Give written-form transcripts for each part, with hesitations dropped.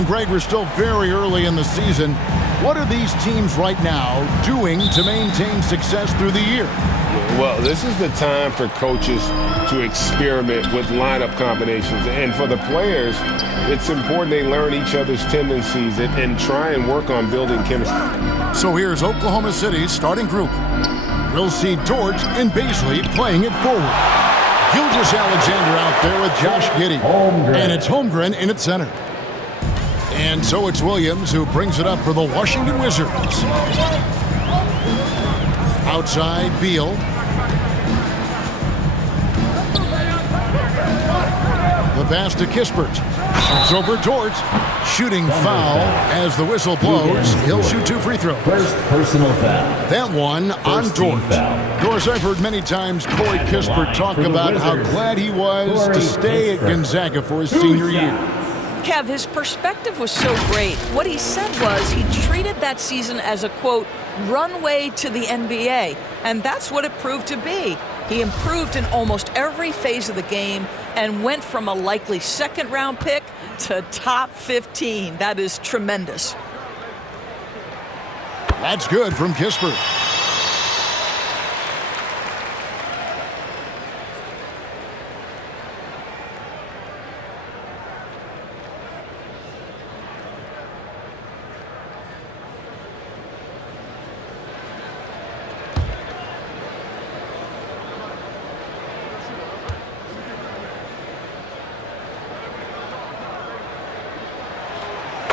And Greg, we're still very early in the season. What are these teams right now doing to maintain success through the year? Well, this is the time for coaches to experiment with lineup combinations. And for the players, it's important they learn each other's tendencies and try and work on building chemistry. So here's Oklahoma City's starting group. We'll see Dort and Baisley playing it forward. Gilgeous-Alexander out there with Josh Giddey. And it's Holmgren in at center. And so it's Williams who brings it up for the Washington Wizards. Outside, Beal. The pass to Kispert. It's over Dort. Shooting foul as the whistle blows. He'll shoot 2 free throws. First personal foul. That one on Dort. Of course, I've heard many times Corey Kispert talk about how glad he was to stay at Gonzaga for his senior year. Kev, his perspective was so great. What he said was he treated that season as a, quote, runway to the NBA. And that's what it proved to be. He improved in almost every phase of the game and went from a likely second-round pick to top 15. That is tremendous. That's good from Kispert.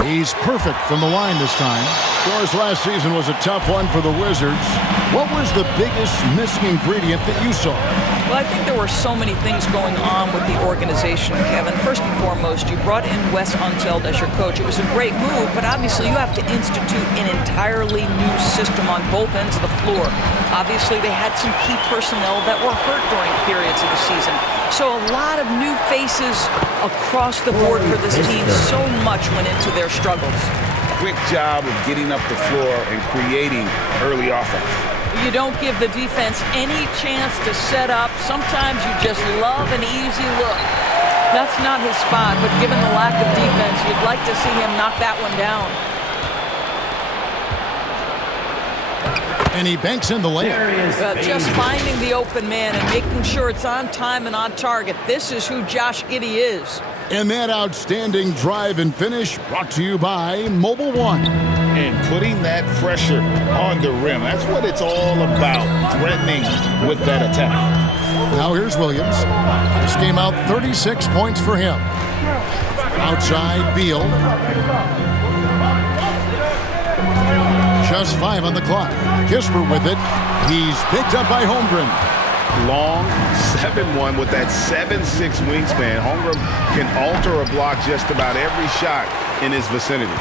He's perfect from the line this time. Of course, last season was a tough one for the Wizards. What was the biggest missing ingredient that you saw? Well, I think there were so many things going on with the organization, Kevin. First and foremost, you brought in Wes Unseld as your coach. It was a great move, but obviously you have to institute an entirely new system on both ends of the floor. Obviously, they had some key personnel that were hurt during periods of the season. So a lot of new faces across the board for this team. So much went into their struggles. Quick job of getting up the floor and creating early offense. You don't give the defense any chance to set up. Sometimes you just love an easy look. That's not his spot, but given the lack of defense, you'd like to see him knock that one down. And he banks in the layup. Just finding the open man and making sure it's on time and on target. This is who Josh Giddey is. And that outstanding drive and finish brought to you by Mobile One. And putting that pressure on the rim. That's what it's all about, threatening with that attack. Now here's Williams. This game out 36 points for him. Outside, Beal. Just 5 on the clock. Kispert with it. He's picked up by Holmgren. Long 7-1 with that 7'6" wingspan. Holmgren can alter a block just about every shot in his vicinity.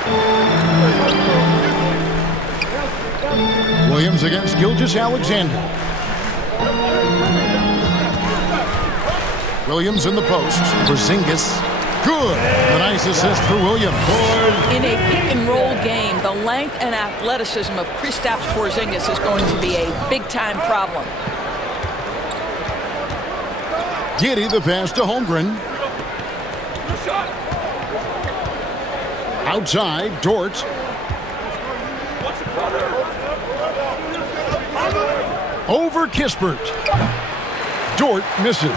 Williams against Gilgeous-Alexander. Williams in the post. Porzingis. Good. A nice assist for Williams. In a pick-and-roll game, the length and athleticism of Kristaps Porzingis is going to be a big-time problem. Giddey the pass to Holmgren. Outside, Dort. Over Kispert. Dort misses.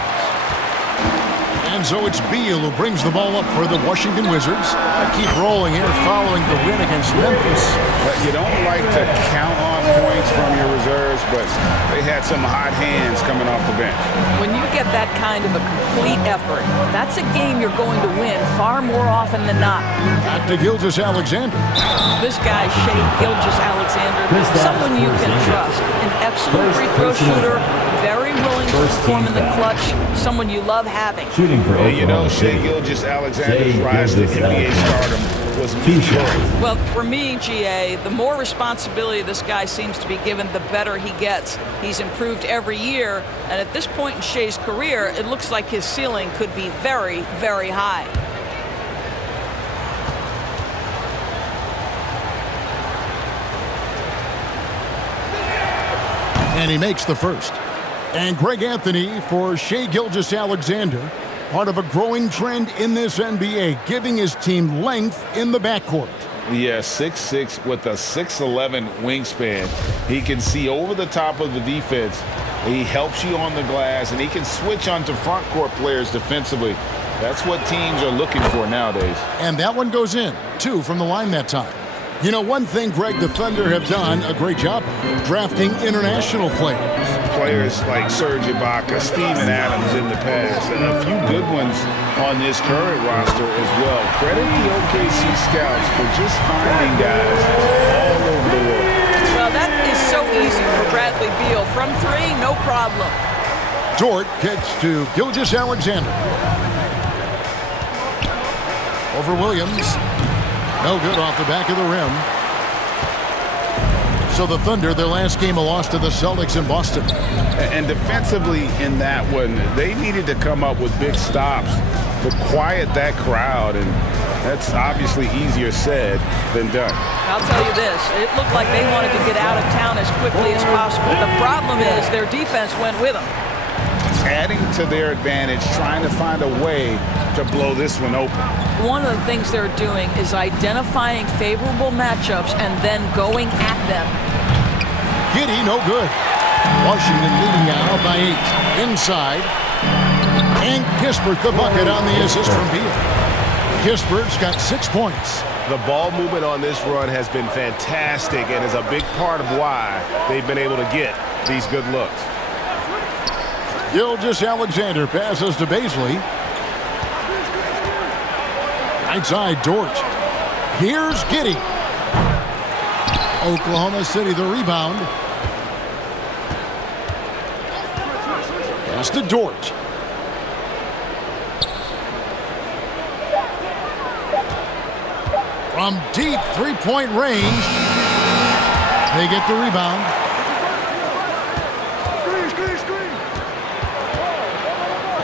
And so it's Beal who brings the ball up for the Washington Wizards. Keep rolling here following the win against Memphis. But you don't like to count on points from your reserves, but they had some hot hands coming off the bench. When you get that kind of a complete effort, that's a game you're going to win far more often than not. Back to Gilgeous-Alexander. This guy, Shai Gilgeous-Alexander, someone you can trust. An excellent free throw shooter, very willing to perform in the clutch, someone you love having. Shooting for You know, Shai Gilgeous-Alexander's rise to NBA stardom was meteoric. Well, for me, GA, the more responsibility this guy seems to be given, the better he gets. He's improved every year, and at this point in Shai's career, it looks like his ceiling could be very, very high. And he makes the first. And Greg Anthony for Shai Gilgeous-Alexander. part of a growing trend in this NBA, giving his team length in the backcourt. Yeah, 6'6" with a 6'11" wingspan. He can see over the top of the defense. He helps you on the glass, and he can switch onto front court players defensively. That's what teams are looking for nowadays. And that one goes in, 2 from the line that time. You know, one thing, Greg, the Thunder have done a great job of drafting international players. Players like Serge Ibaka, Steven Adams in the past, and a few good ones on this current roster as well. Credit the OKC scouts for just finding guys all over the world. Well, that is so easy for Bradley Beal. From 3, no problem. Dort kicks to Gilgeous-Alexander. Over Williams. No good off the back of the rim. So the Thunder, their last game, a loss to the Celtics in Boston. And defensively in that one, they needed to come up with big stops to quiet that crowd, and that's obviously easier said than done. I'll tell you this, it looked like they wanted to get out of town as quickly as possible. The problem is their defense went with them. Adding to their advantage, trying to find a way to blow this one open. One of the things they're doing is identifying favorable matchups and then going at them. Giddey, no good. Washington leading now by 8. Inside. And Kispert the bucket on the assist from Beal. Kispert's got 6 points. The ball movement on this run has been fantastic and is a big part of why they've been able to get these good looks. Gilgeous-Alexander passes to Bazley. Right side, Dort. Here's Giddey. Oklahoma City the rebound. Pass to Dort. From deep three-point range, they get the rebound.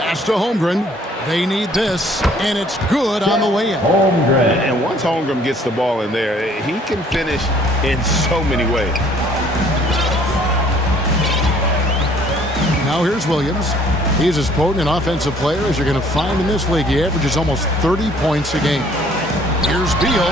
Pass to Holmgren. They need this, and it's good on the way in. And once Holmgren gets the ball in there, he can finish in so many ways. Now here's Williams. He's as potent an offensive player as you're going to find in this league. He averages almost 30 points a game. Here's Beal.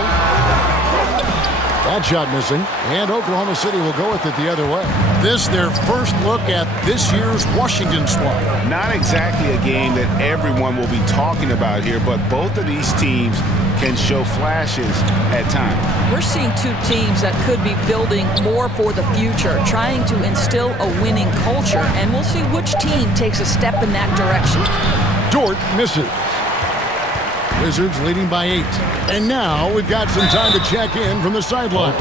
That shot missing, and Oklahoma City will go with it the other way. This their first look at this year's Washington squad. Not exactly a game that everyone will be talking about here, but both of these teams can show flashes at times. We're seeing 2 teams that could be building more for the future, trying to instill a winning culture, and we'll see which team takes a step in that direction. Dort misses. Wizards leading by 8. And now we've got some time to check in from the sideline.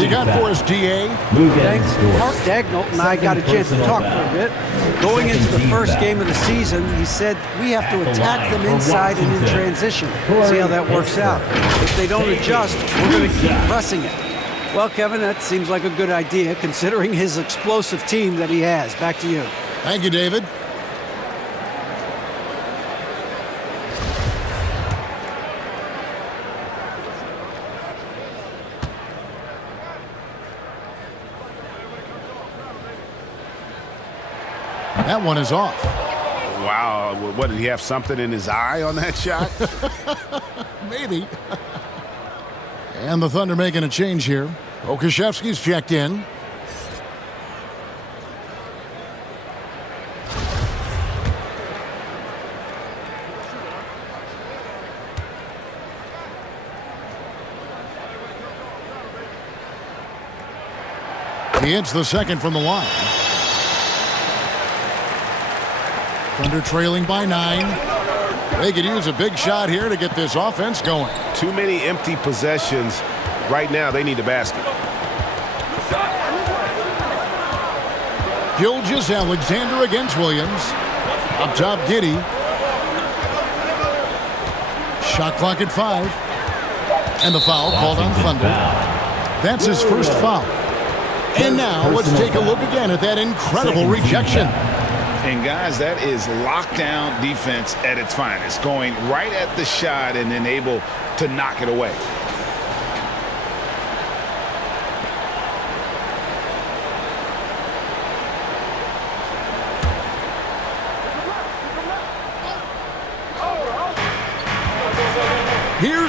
You got for us, DA? Mark Dagnall and I got a chance to talk for a bit. Going into the first game of the season, he said we have to attack them inside and in transition. See how that works out. If they don't adjust, we're going to keep pressing it. Well, Kevin, that seems like a good idea considering his explosive team that he has. Back to you. Thank you, David. That one is off. Wow, what, did he have something in his eye on that shot? Maybe. And the Thunder making a change here. Okashevsky's checked in. He hits the second from the line. Thunder trailing by 9. They could use a big shot here to get this offense going. Too many empty possessions. Right now, they need a basket. Gilgeous-Alexander against Williams. Up top, Giddey. Shot clock at 5. And the foul called on Thunder. That's his first foul. And now let's take a look again at that incredible rejection. And guys, that is lockdown defense at its finest. Going right at the shot and then able to knock it away.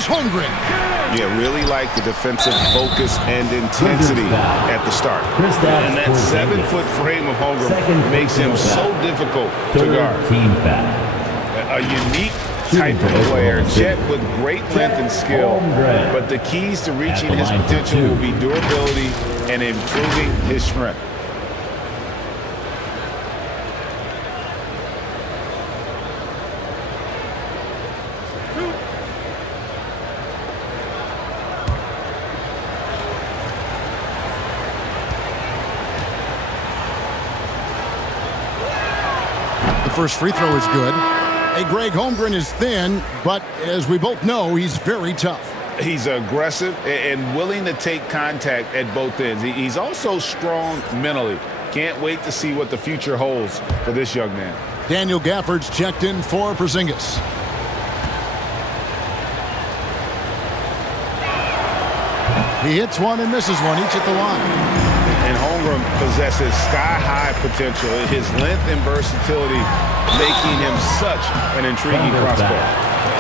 Here's Holmgren. Yeah, really like the defensive focus and intensity at the start. And that 7-foot frame of Holmgren makes him so difficult to guard. Team foul. A unique type of player, Chet with great length and skill, but the keys to reaching his potential will be durability and improving his strength. The first free throw is good. Hey, Greg, Holmgren is thin, but as we both know, he's very tough. He's aggressive and willing to take contact at both ends. He's also strong mentally. Can't wait to see what the future holds for this young man. Daniel Gafford's checked in for Porzingis. He hits one and misses one, each at the line. And Holmgren possesses sky-high potential. His length and versatility making him such an intriguing prospect.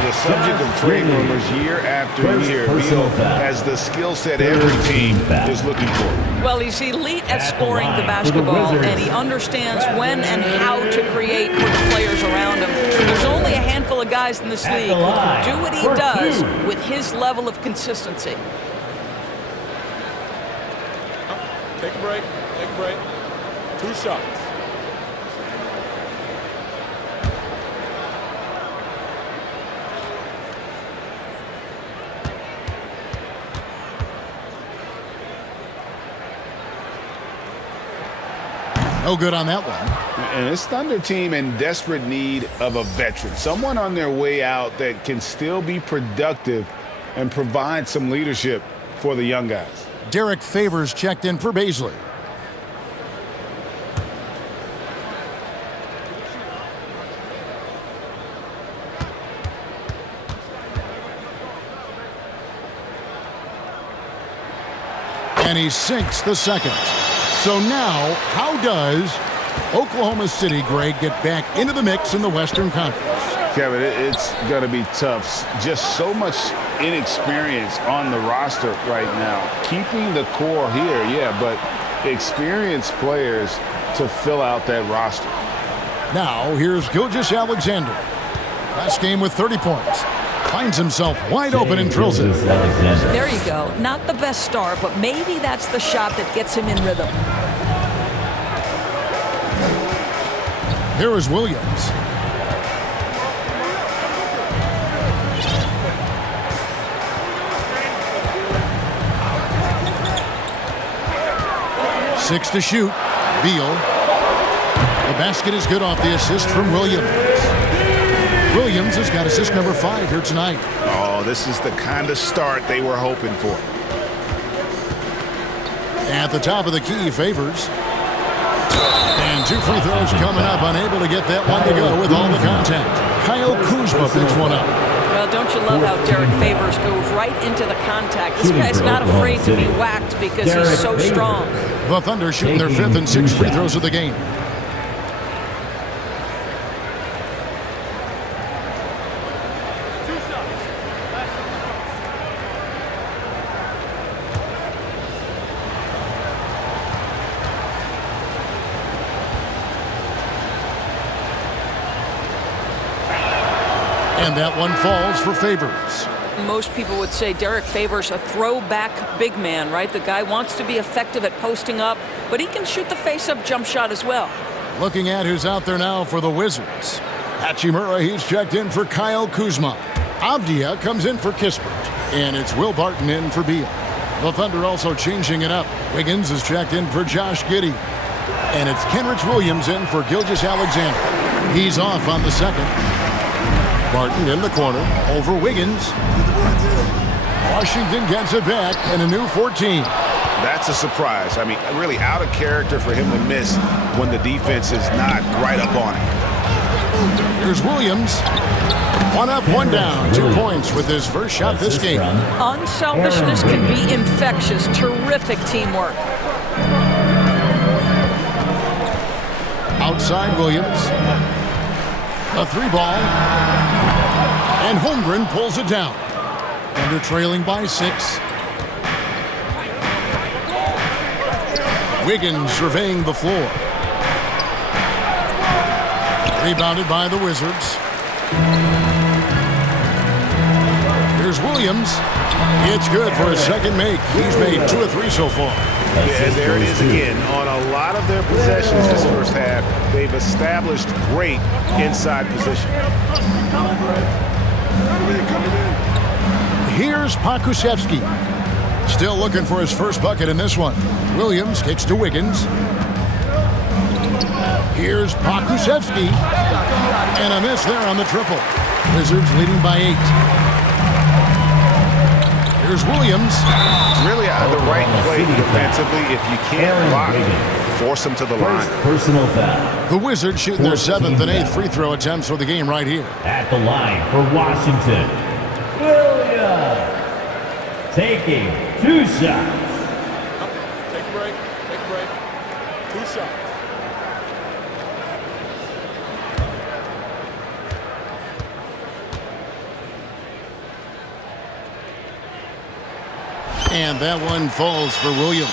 The subject of trade rumors year after year. Beal has the skill set every team is looking for. Well, he's elite at scoring the basketball, and he understands when and how to create for the players around him. There's only a handful of guys in this league who can do what he does with his level of consistency. Take a break. Take a break. 2 shots. No good on that one. And this Thunder team in desperate need of a veteran. Someone on their way out that can still be productive and provide some leadership for the young guys. Derek Favors checked in for Baisley. And he sinks the second. So now, how does Oklahoma City, Greg, get back into the mix in the Western Conference? Kevin, it's going to be tough. Just so much inexperience on the roster right now. Keeping the core here, yeah, but experienced players to fill out that roster. Now, here's Gilgeous-Alexander. Last game with 30 points. Finds himself wide open and drills it. There you go. Not the best start, but maybe that's the shot that gets him in rhythm. Here is Williams. Six to shoot. Beal. The basket is good off the assist from Williams. Williams has got assist number 5 here tonight. Oh, this is the kind of start they were hoping for. At the top of the key, Favors. And 2 free throws coming up, unable to get that one to go with all the contact. Kyle Kuzma picks one up. Well, don't you love how Derek Favors goes right into the contact? This guy's not afraid to be whacked because he's so strong. The Thunder shooting their 5th and 6th free throws of the game. And that one falls for Favors. Most people would say Derek Favors a throwback big man, right? The guy wants to be effective at posting up, but he can shoot the face-up jump shot as well. Looking at who's out there now for the Wizards. Hachimura, he's checked in for Kyle Kuzma. Avdia comes in for Kispert. And it's Will Barton in for Beal. The Thunder also changing it up. Wiggins is checked in for Josh Giddey. And it's Kenrich Williams in for Gilgeous-Alexander. He's off on the second. Barton in the corner over Wiggins. Washington gets it back and a new 14. That's a surprise. I mean, really out of character for him to miss when the defense is not right up on him. Here's Williams. 1 up, 1 down. 2 points with his first shot this game. Unselfishness can be infectious. Terrific teamwork. Outside Williams. A 3 ball. And Holmgren pulls it down. Thunder trailing by 6. Wiggins surveying the floor. Rebounded by the Wizards. Here's Williams. It's good for his second make. He's made 2 of 3 so far. Yeah, there it is again. On a lot of their possessions this first half, they've established great inside position. Here's Pokusevski. Still looking for his first bucket in this one. Williams kicks to Wiggins. Here's Pokusevski. And a miss there on the triple. Wizards leading by 8. Here's Williams. Really the right play defensively. If you can't block, force them to the line. Personal foul. The Wizards shooting their 7th and 8th free throw attempts for the game right here. At the line for Washington, Williams. Taking 2 shots. Take a break. Take a break. 2 shots. And that one falls for Williams.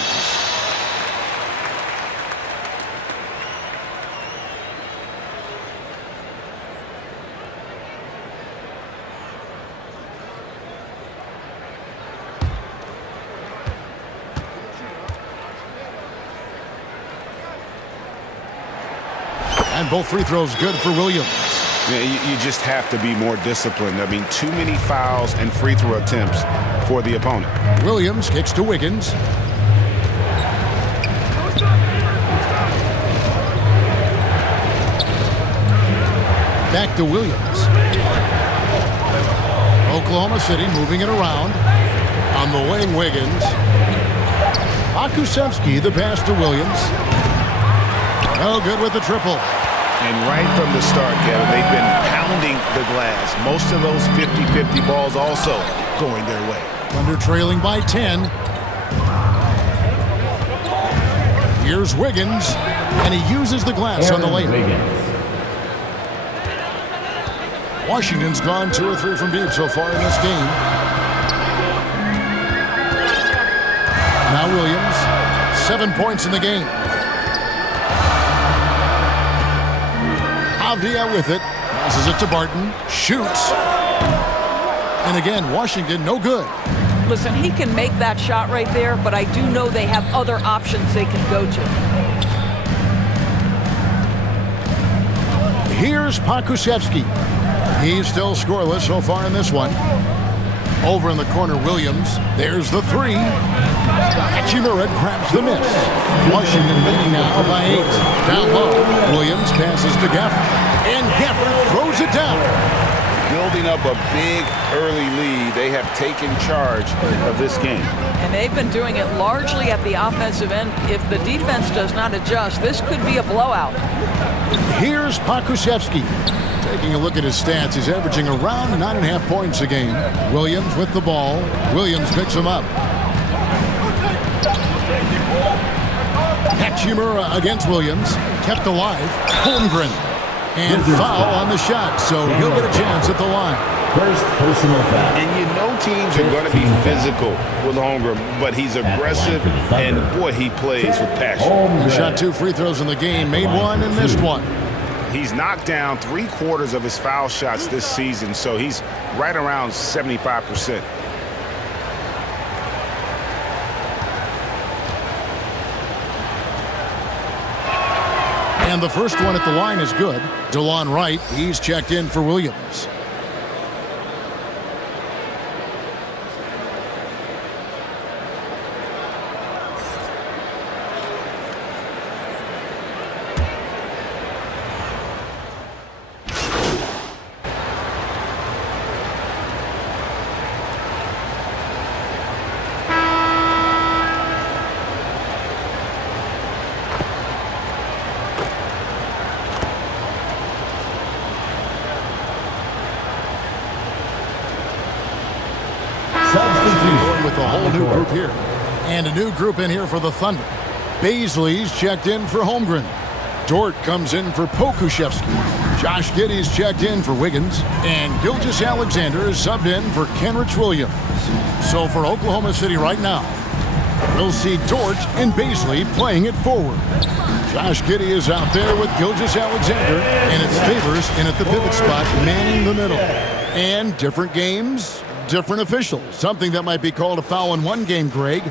And both free throws good for Williams. Yeah, you just have to be more disciplined. I mean, too many fouls and free throw attempts for the opponent. Williams kicks to Wiggins. Back to Williams. Oklahoma City moving it around. On the wing, Wiggins. Pokusevski, the pass to Williams. Oh, good with the triple. And right from the start, Kevin, they've been pounding the glass. Most of those 50-50 balls also going their way. Thunder trailing by 10. Here's Wiggins, and he uses the glass on the layup. Washington's gone 2 or 3 from deep so far in this game. Now Williams, 7 points in the game. Avdia with it, passes it to Barton, shoots. And again, Washington no good. Listen, he can make that shot right there, but I do know they have other options they can go to. Here's Pokusevski. He's still scoreless so far in this one. Over in the corner, Williams. There's the 3. Hachimura grabs the miss. Washington leading now by 8. Down low, Williams passes to Gafford. And Gafford throws it down. Building up a big early lead. They have taken charge of this game. And they've been doing it largely at the offensive end. If the defense does not adjust, this could be a blowout. Here's Pokusevski. Taking a look at his stats, he's averaging around 9.5 points a game. Williams with the ball. Williams picks him up. Hachimura against Williams. Kept alive. Holmgren. And foul on the shot, so he'll get a chance at the line. First personal foul. And you know teams are going to be physical with Holmgren, but he's aggressive, and boy, he plays with passion. He shot 2 free throws in the game, made 1 and missed 1. He's knocked down 3/4 of his foul shots this season, so he's right around 75%. And the first one at the line is good. DeLon Wright, he's checked in for Williams. With a whole new group here. And a new group in here for the Thunder. Baisley's checked in for Holmgren. Dort comes in for Pokusevski. Josh Giddey's checked in for Wiggins, and Gilgeous Alexander is subbed in for Kenrich Williams. So for Oklahoma City right now, we'll see George and Baisley playing it forward. Josh Giddey is out there with Gilgeous Alexander, and it's Favors in at the pivot spot, manning the middle. And different games, different officials. Something that might be called a foul in one game, Greg,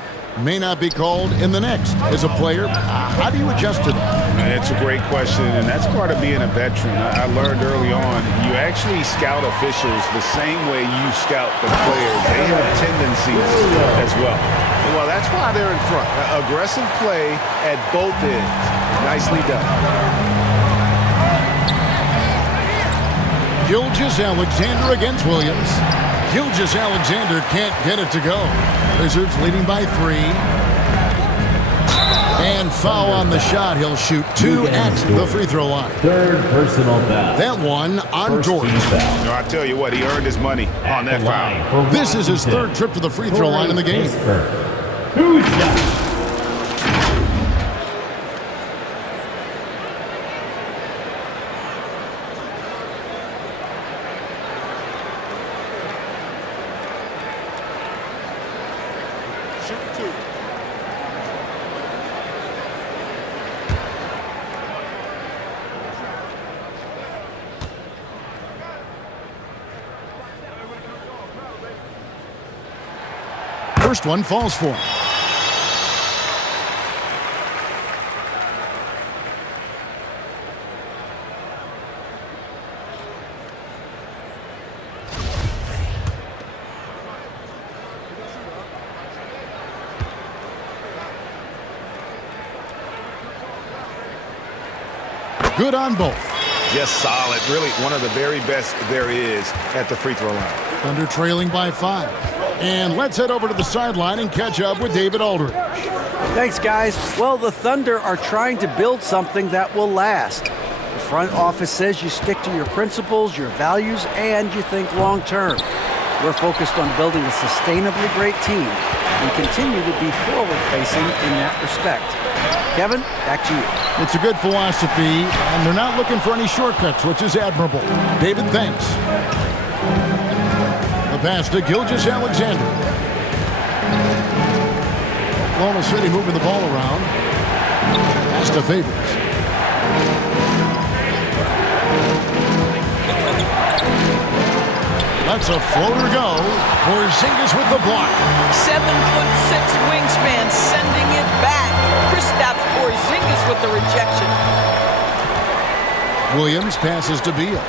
may not be called in the next. As a player, how do you adjust to that? That's a great question, and that's part of being a veteran. I learned early on, you actually scout officials the same way you scout the players. They have tendencies as well. Well, that's why they're in front. Aggressive play at both ends. Nicely done. Gilgeous Alexander against Williams. Gilgeous Alexander can't get it to go. Wizards leading by 3. And foul on the shot. He'll shoot 2 at the free throw line. Third personal foul. That one on George. No, I tell you what, he earned his money on that foul. This is his 3rd trip to the free throw line in the game. Who's that? First one falls for him. Good on both. Just solid. Really one of the very best there is at the free throw line. Thunder trailing by 5. And let's head over to the sideline and catch up with David Aldridge. Thanks, guys. Well, the Thunder are trying to build something that will last. The front office says you stick to your principles, your values, and you think long term. We're focused on building a sustainably great team and continue to be forward-facing in that respect. Kevin, back to you. It's a good philosophy, and they're not looking for any shortcuts, which is admirable. David, thanks. The pass to Gilgeous Alexander. Oklahoma City moving the ball around. Pass to Favors. Lets a floater go. Porzingis with the block. 7'6" wingspan, sending it back. Kristaps Porzingis with the rejection. Williams passes to Beal.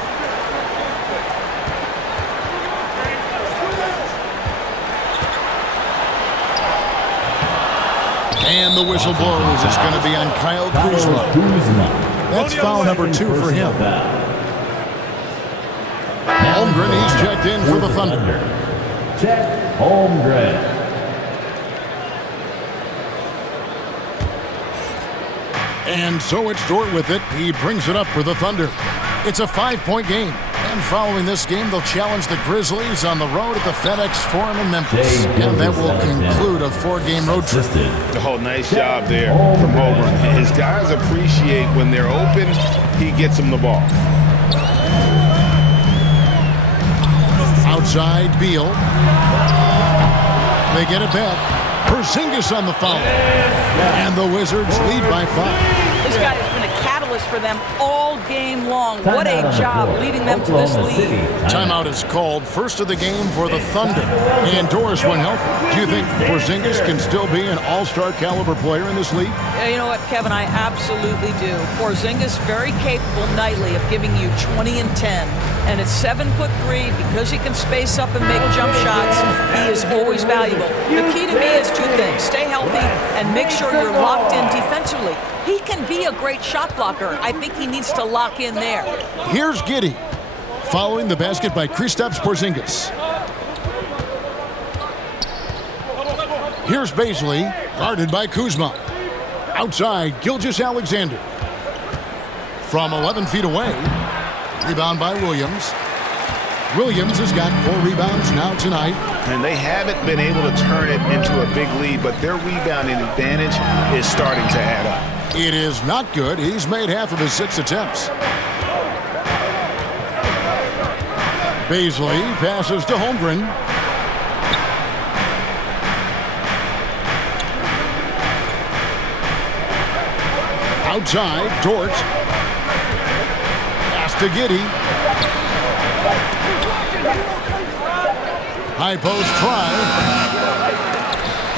And the whistle blows. It's going to be on Kyle Kuzma. That's foul number 2 for him. Holmgren, he's checked in for the Thunder. Chet Holmgren. And so it's Dort with it. He brings it up for the Thunder. It's a 5-point game. And following this game, they'll challenge the Grizzlies on the road at the FedEx Forum in Memphis. And that will conclude a 4-game road trip. Oh, nice job there from Holmgren. His guys appreciate when they're open, he gets them the ball. Outside, Beal. They get it back. Porzingis on the foul. And the Wizards lead by 5. This guy has been a catalyst for them all game long. What a job leading them to this lead. Timeout is called. First of the game for the Thunder. And Doris, when healthy, do you think Porzingis can still be an all-star caliber player in this league? You know what, Kevin, I absolutely do. Porzingis very capable nightly of giving you 20 and 10. And at 7'3", because he can space up and make jump shots, he is always valuable. The key to me is 2 things. Stay healthy and make sure you're locked in defensively. He can be a great shot blocker. I think he needs to lock in there. Here's Giddey, following the basket by Kristaps Porzingis. Here's Baisley, guarded by Kuzma. Outside, Gilgeous Alexander. From 11 feet away, rebound by Williams. Williams has got 4 rebounds now tonight. And they haven't been able to turn it into a big lead, but their rebounding advantage is starting to add up. It is not good. He's made half of his 6 attempts. Beasley passes to Holmgren. Outside, Dort. Pass to Giddey. High post try.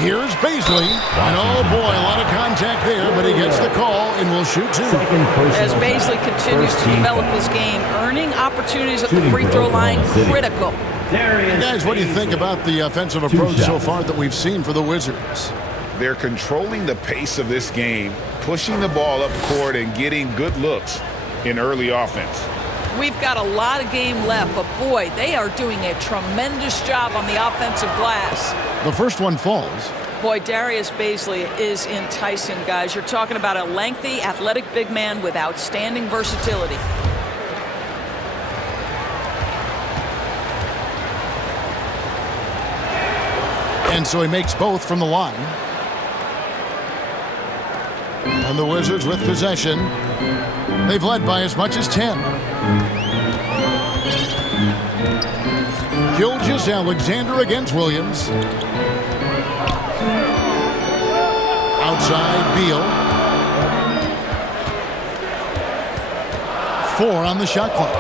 Here's Beasley. And oh boy, a lot of contact there, but he gets the call and will shoot two. As Beasley continues to develop his game, earning opportunities at the free throw line, critical. Guys, what do you think about the offensive approach so far that we've seen for the Wizards? They're controlling the pace of this game, pushing the ball up court and getting good looks in early offense. We've got a lot of game left, but boy, they are doing a tremendous job on the offensive glass. The first one falls. Boy, Darius Beasley is enticing, guys. You're talking about a lengthy, athletic big man with outstanding versatility. And so he makes both from the line. And the Wizards with possession. They've led by as much as 10. Gilgeous-Alexander against Williams. Outside, Beal. 4 on the shot clock.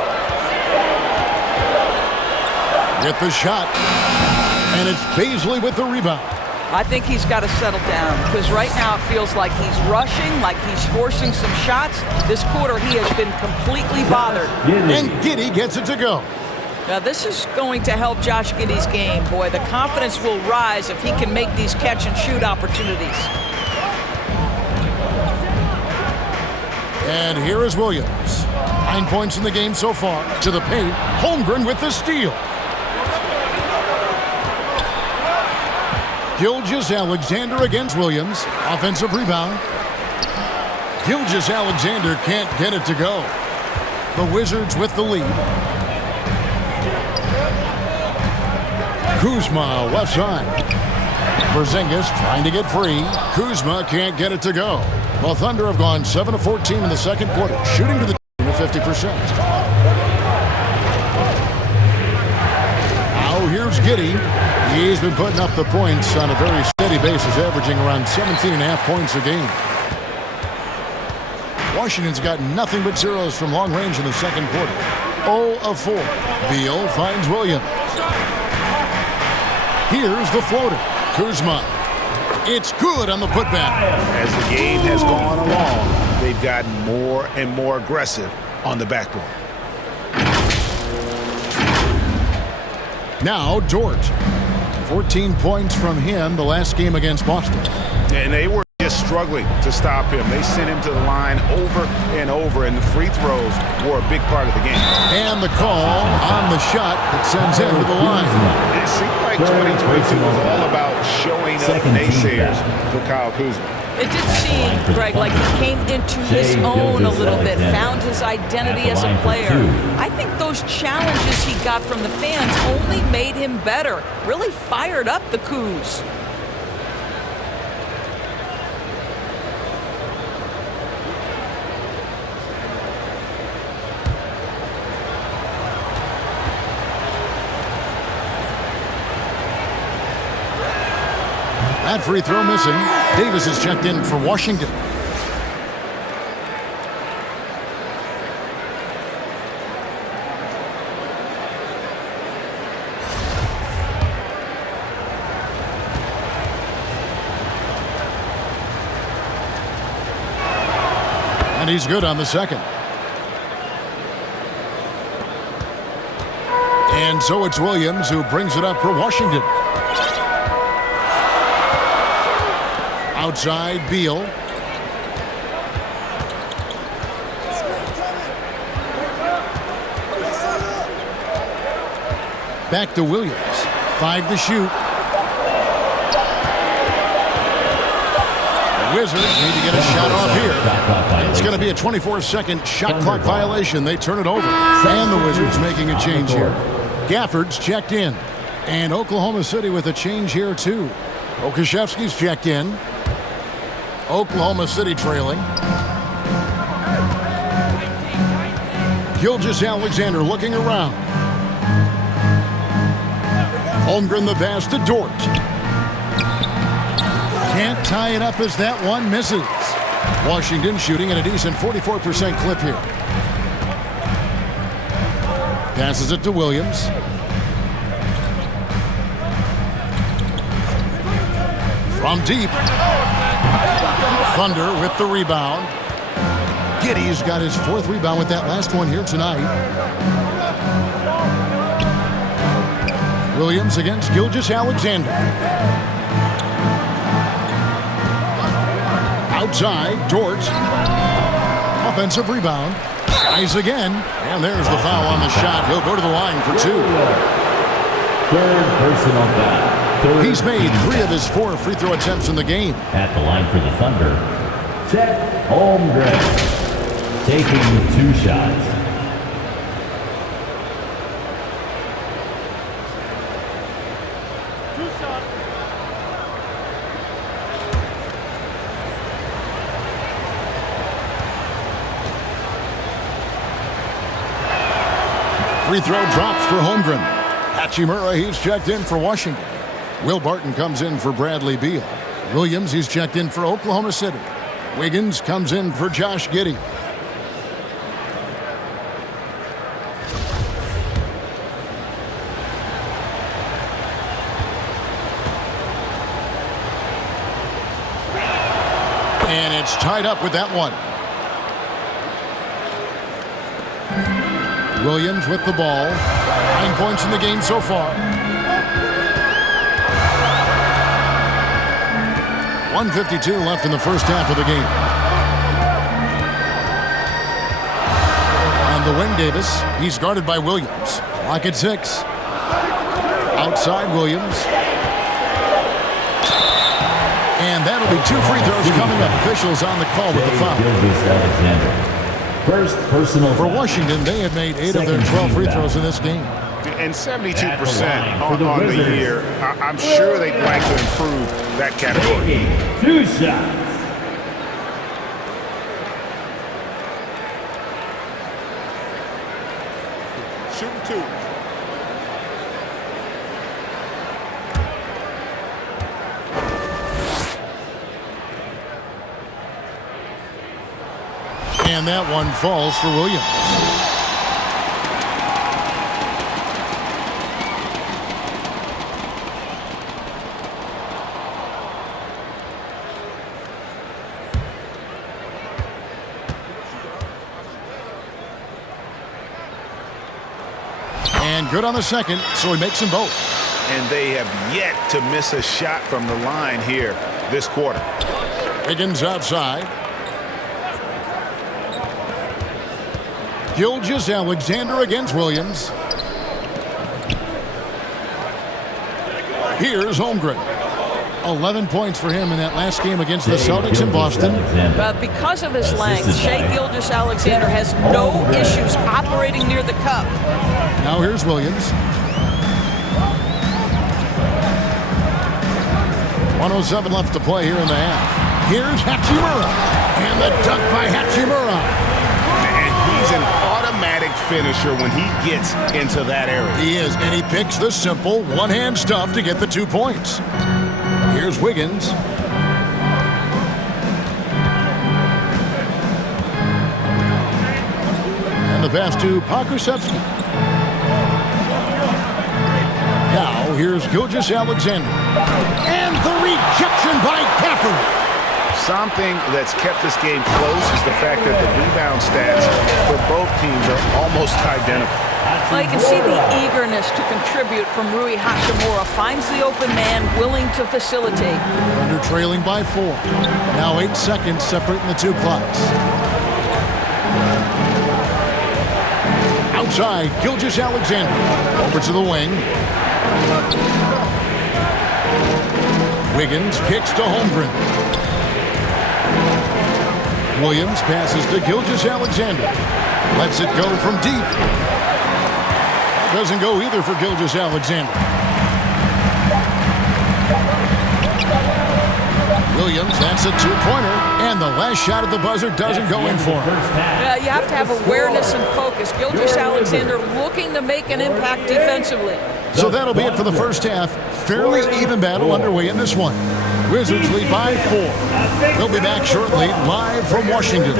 Get the shot. And it's Beasley with the rebound. I think he's got to settle down because right now it feels like he's rushing, like he's forcing some shots. This quarter he has been completely bothered. And Giddey gets it to go. Now this is going to help Josh Giddey's game. Boy, the confidence will rise if he can make these catch and shoot opportunities. And here is Williams. 9 points in the game so far. To the paint, Holmgren with the steal. Gilgeous-Alexander against Williams. Offensive rebound. Gilgeous-Alexander can't get it to go. The Wizards with the lead. Kuzma left side. Porzingis trying to get free. Kuzma can't get it to go. The Thunder have gone 7 of 14 in the second quarter, shooting to the tune of 50%. Now here's Giddey. He's been putting up the points on a very steady basis, averaging around 17.5 points a game. Washington's got nothing but zeros from long range in the second quarter. 0 of 4. Beal finds Williams. Here's the floater. Kuzma. It's good on the putback. As the game has gone along, they've gotten more and more aggressive on the backboard. Now Dort. 14 points from him the last game against Boston. And they were just struggling to stop him. They sent him to the line over and over, and the free throws were a big part of the game. And the call on the shot that sends him to the line. It seemed like 2022 was all about showing up naysayers for Kyle Kuzma. It did seem, Greg, like he came into his own a little bit, found his identity as a player. I think those challenges he got from the fans only made him better, really fired up the Kuz. That free throw missing. Davis is checked in for Washington. And he's good on the second. And so it's Williams who brings it up for Washington. Outside, Beal. Back to Williams. 5 to shoot. The Wizards need to get a shot off here. It's going to be a 24-second shot clock violation. They turn it over. And the Wizards making a change here. Gafford's checked in. And Oklahoma City with a change here, too. Okashevsky's checked in. Oklahoma City trailing. Gilgeous-Alexander looking around. Holmgren the pass to Dort. Can't tie it up as that one misses. Washington shooting at a decent 44% clip here. Passes it to Williams. From deep. Thunder with the rebound. Giddey's got his 4th rebound with that last one here tonight. Williams against Gilgeous-Alexander. Outside, Dort. Offensive rebound. Tries again. And there's the foul on the shot. He'll go to the line for 2. 3rd personal foul. He's made 3 of his 4 free throw attempts in the game. At the line for the Thunder, Chet Holmgren, taking 2 shots. Free throw drops for Holmgren. Hachimura, he's checked in for Washington. Will Barton comes in for Bradley Beal. Williams, he's checked in for Oklahoma City. Wiggins comes in for Josh Giddey. And it's tied up with that one. Williams with the ball. 9 points in the game so far. 1:52 left in the first half of the game. On the wing, Davis. He's guarded by Williams. Clock at 6. Outside Williams. And that'll be 2 free throws coming up. Officials on the call with the foul. First personal For Washington, they have made 8 of their 12 free throws in this game. And 72% on the year. I'm sure they'd like to improve that category. 2 shots. Shooting 2. And that one falls for Williams. And good on the second, so he makes them both. And they have yet to miss a shot from the line here this quarter. Wiggins outside. Gilgeous-Alexander against Williams. Here's Holmgren. 11 points for him in that last game against the Celtics in Boston. But because of his length, Shai Gilgeous-Alexander has no issues operating near the cup. Now here's Williams. 1:07 left to play here in the half. Here's Hachimura. And the dunk by Hachimura. He's an automatic finisher when he gets into that area. He is, and he picks the simple one-hand stuff to get the 2 points. Here's Wiggins. And the pass to Pokusevski. Now here's Gilgeous-Alexander. And the rejection by Caffrey. Something that's kept this game close is the fact that the rebound stats for both teams are almost identical. Well, you can see the eagerness to contribute from Rui Hachimura. Finds the open man, willing to facilitate. Under trailing by 4. Now 8 seconds separating the 2 clocks. Outside, Gilgeous-Alexander. Over to the wing. Wiggins kicks to Holmgren. Williams passes to Gilgeous-Alexander. Lets it go from deep. Doesn't go either for Gilgeous-Alexander. Williams, that's a two-pointer. And the last shot at the buzzer doesn't go in for him. Yeah, you have to have awareness and focus. Gilgeous-Alexander looking to make an impact defensively. So that'll be it for the first half. Fairly even battle underway in this one. Wizards lead by 4. They'll be back shortly, live from Washington.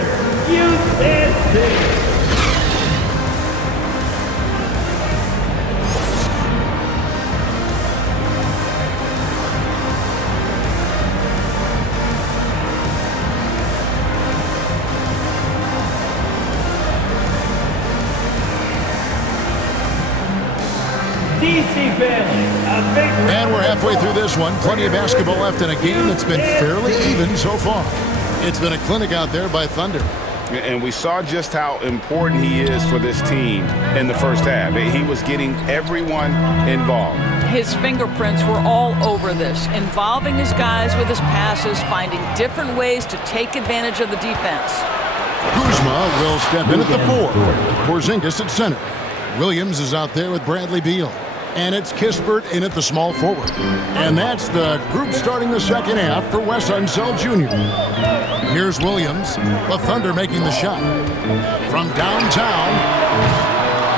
And we're halfway through this one. Plenty of basketball left in a game that's been fairly even so far. It's been a clinic out there by Thunder. And we saw just how important he is for this team in the first half. He was getting everyone involved. His fingerprints were all over this, involving his guys with his passes, finding different ways to take advantage of the defense. Kuzma will step in at the 4, with Porzingis at center. Williams is out there with Bradley Beal. And it's Kispert in at the small forward. And that's the group starting the second half for Wes Unseld Jr. Here's Williams, the Thunder making the shot. From downtown,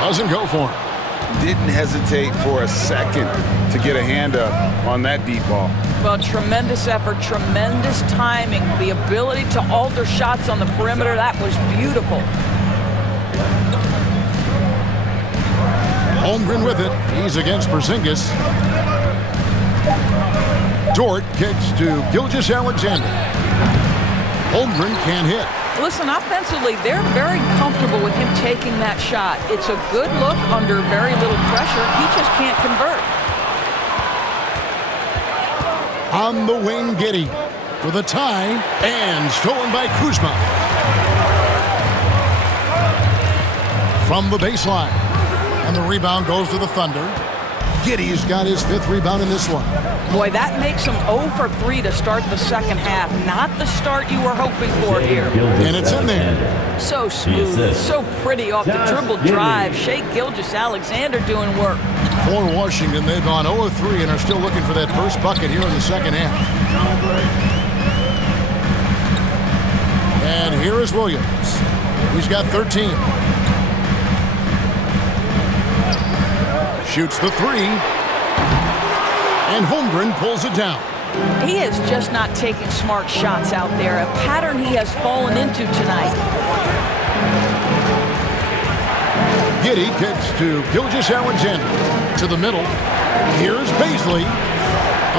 doesn't go for him. Didn't hesitate for a second to get a hand up on that deep ball. Well, tremendous effort, tremendous timing, the ability to alter shots on the perimeter. That was beautiful. Holmgren with it. He's against Porzingis. Dort kicks to Gilgeous-Alexander. Holmgren can't hit. Listen, offensively, they're very comfortable with him taking that shot. It's a good look under very little pressure. He just can't convert. On the wing, Giddey for the tie, and stolen by Kuzma. From the baseline. And the rebound goes to the Thunder. Giddey's got his 5th rebound in this one. Boy, that makes him 0 for 3 to start the second half. Not the start you were hoping for here. And it's in there. So smooth, so pretty off the dribble drive. Shea Gilgeous-Alexander doing work. For Washington, they've gone 0 of 3 and are still looking for that first bucket here in the second half. And here is Williams. He's got 13. Shoots the 3. And Holmgren pulls it down. He is just not taking smart shots out there, a pattern he has fallen into tonight. Giddey kicks to Gilgeous-Alexander. To the middle. Here's Baisley.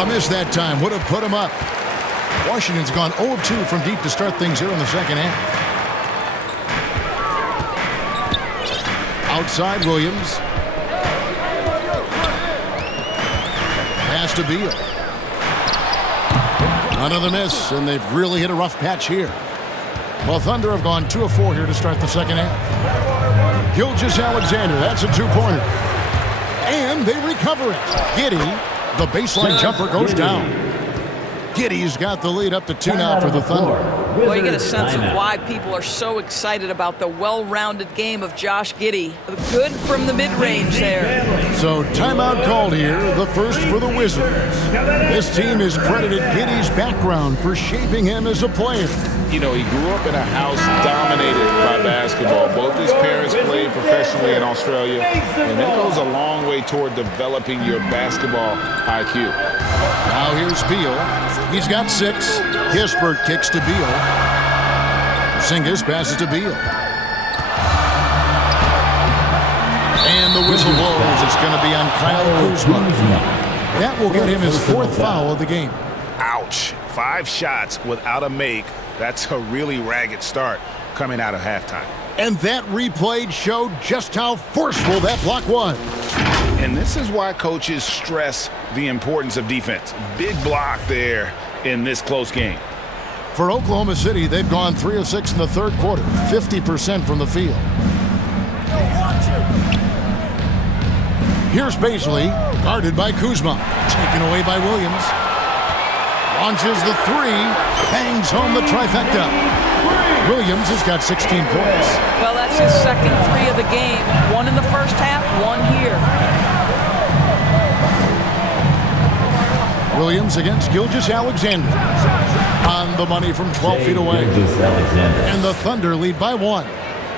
A miss that time. Would have put him up. Washington's gone 0 of 2 from deep to start things here in the second half. Outside Williams. Pass to Beal. Another miss, and they've really hit a rough patch here. Well, Thunder have gone 2 of 4 here to start the second half. Gilgeous-Alexander, that's a 2-pointer. And they recover it. Giddey, the baseline jumper goes down. Giddey's got the lead up to 2 now for the Thunder. Well, you get a sense of why people are so excited about the well-rounded game of Josh Giddey. Good from the mid-range there. So timeout called here, the first for the Wizards. This team has credited Giddey's background for shaping him as a player. You know, he grew up in a house dominated by basketball. Both his parents played professionally in Australia, and that goes a long way toward developing your basketball IQ. Now here's Beal. He's got 6. Kispert kicks to Beal. Porzingis passes to Beal. And the whistle blows. It's going to be on Kyle Kuzma. That will get him his 4th foul of the game. Ouch. 5 shots without a make. That's a really ragged start coming out of halftime. And that replay showed just how forceful that block was. And this is why coaches stress the importance of defense. Big block there in this close game. For Oklahoma City, they've gone 3 of 6 in the third quarter, 50% from the field. Here's Baisley, guarded by Kuzma. Taken away by Williams. Launches the 3, bangs home the trifecta. Williams has got 16 points. Well, that's his second 3 of the game. 1 in the first half, 1 here. Williams against Gilgeous-Alexander. On the money from 12 feet away. And the Thunder lead by 1.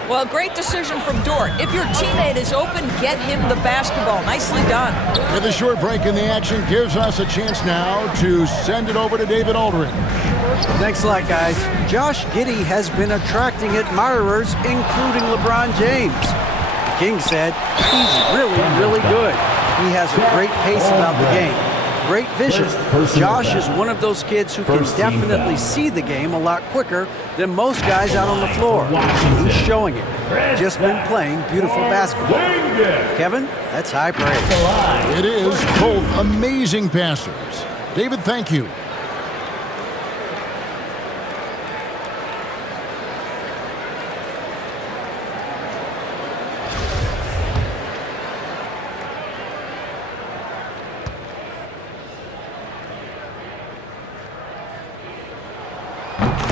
Well, great decision from Dort. If your teammate is open, get him the basketball. Nicely done. With a short break in the action, gives us a chance now to send it over to David Aldridge. Thanks a lot, guys. Josh Giddey has been attracting admirers, including LeBron James. The King said he's really, really good. He has a great pace about the game. Great vision. Josh is one of those kids who can definitely see the game a lot quicker than most guys out on the floor. He's showing it. Just been playing beautiful basketball. Kevin, that's high praise. It is both amazing passers. David, thank you.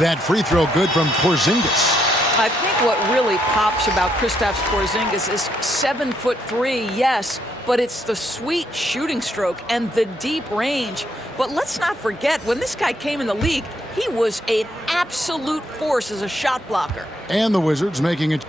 That free throw good from Porzingis. I think what really pops about Kristaps Porzingis is 7'3", yes, but it's the sweet shooting stroke and the deep range. But let's not forget, when this guy came in the league, he was an absolute force as a shot blocker. And the Wizards making it.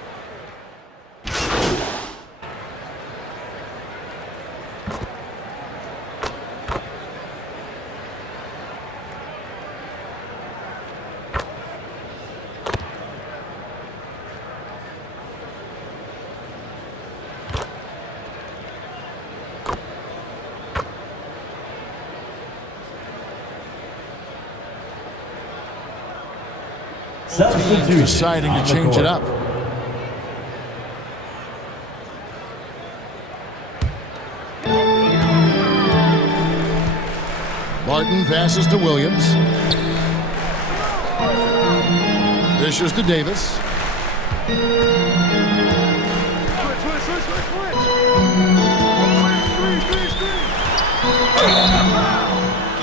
Deciding to change it up. Martin passes to Williams. Dishes to Davis.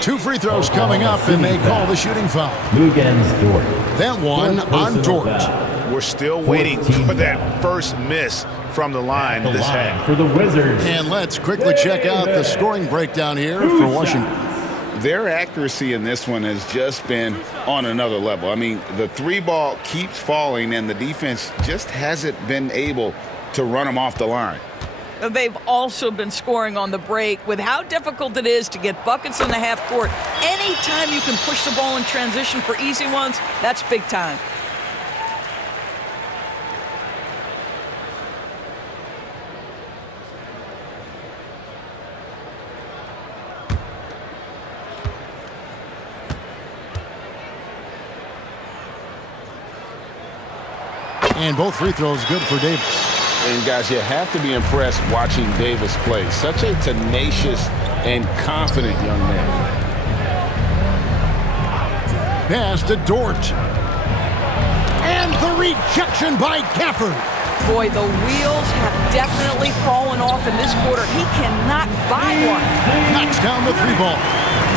Two free throws coming up, and they call the shooting foul. Against Dort. That one on Dort. We're still waiting for that first miss from the line this half. For the Wizards. And let's quickly check out the scoring breakdown here for Washington. Their accuracy in this one has just been on another level. I mean, the three ball keeps falling, and the defense just hasn't been able to run them off the line. They've also been scoring on the break. With how difficult it is to get buckets in the half court, anytime you can push the ball in transition for easy ones, that's big time. And both free throws good for Davis. And guys, you have to be impressed watching Davis play. Such a tenacious and confident young man. Pass to Dort. And the rejection by Gafford. Boy, the wheels have definitely fallen off in this quarter. He cannot buy one. Knocks down the three ball.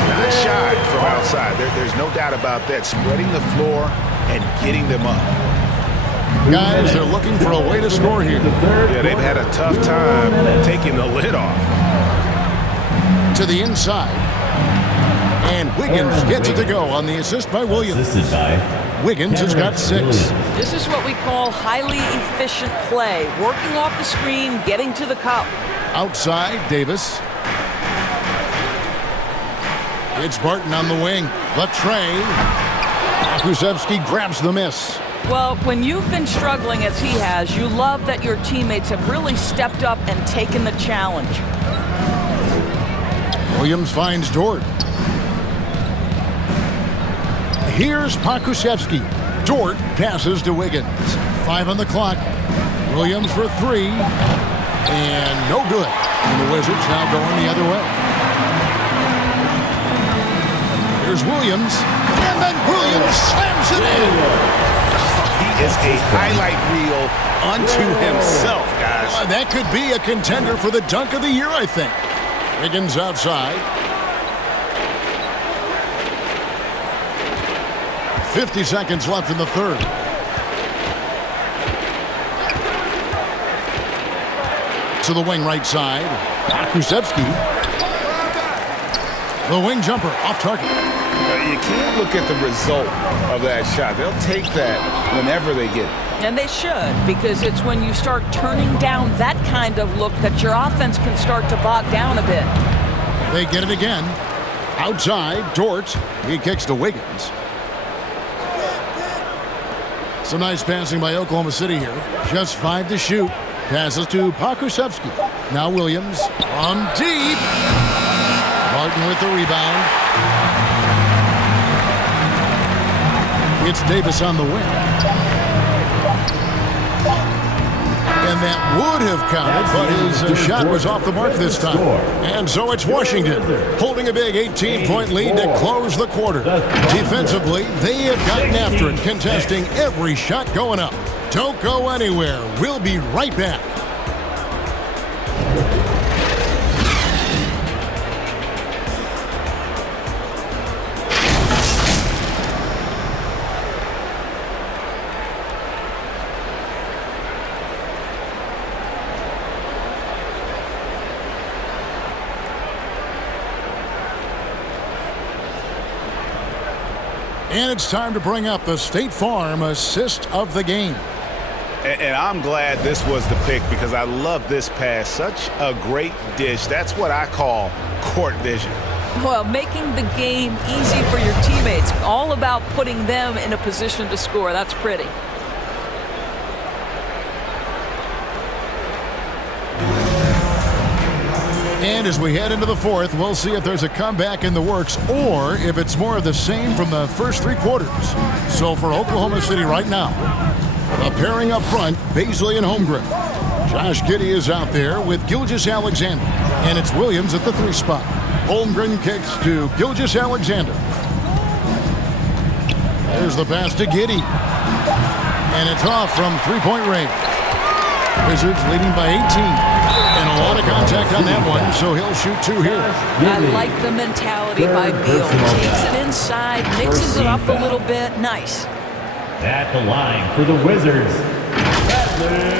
Not shy from outside. There's no doubt about that. Spreading the floor and getting them up. Guys are looking for a way to score here. Yeah, they've had a tough time taking the lid off. To the inside. And Wiggins gets it to go on the assist by Williams. Assisted by Wiggins has got 6. This is what we call highly efficient play. Working off the screen, getting to the cup. Outside, Davis. It's Barton on the wing. The tray. Kulusevski grabs the miss. Well, when you've been struggling as he has, you love that your teammates have really stepped up and taken the challenge. Williams finds Dort. Here's Pokusevski. Dort passes to Wiggins. 5 on the clock. Williams for 3. And no good. And the Wizards now going the other way. Here's Williams. And then Williams slams it in. He is a highlight reel unto himself, guys. That could be a contender for the dunk of the year, I think. Wiggins outside. 50 seconds left in the third. To the wing right side. Kulusevski. The wing jumper off target. You can't look at the result of that shot. They'll take that whenever they get it. And they should, because it's when you start turning down that kind of look that your offense can start to bog down a bit. They get it again. Outside, Dort. He kicks to Wiggins. So nice passing by Oklahoma City here. Just 5 to shoot. Passes to Pokusevski. Now Williams on deep. Martin with the rebound. It's Davis on the wing. And that would have counted, but his shot was off the mark this time. And so it's Washington holding a big 18-point lead to close the quarter. Defensively, they have gotten after it, contesting every shot going up. Don't go anywhere. We'll be right back. And it's time to bring up the State Farm assist of the game. And I'm glad this was the pick because I love this pass. Such a great dish. That's what I call court vision. Well, making the game easy for your teammates. All about putting them in a position to score. That's pretty. And as we head into the fourth, we'll see if there's a comeback in the works or if it's more of the same from the first 3 quarters. So for Oklahoma City right now, a pairing up front, Baisley and Holmgren. Josh Giddey is out there with Gilgeous-Alexander. And it's Williams at the 3 spot. Holmgren kicks to Gilgeous-Alexander. There's the pass to Giddey. And it's off from 3-point range. Wizards leading by 18. And a lot of contact on that one, so he'll shoot 2 here. I like the mentality by Beal. Takes it inside, mixes it up a little bit. Nice. At the line for the Wizards, Beal.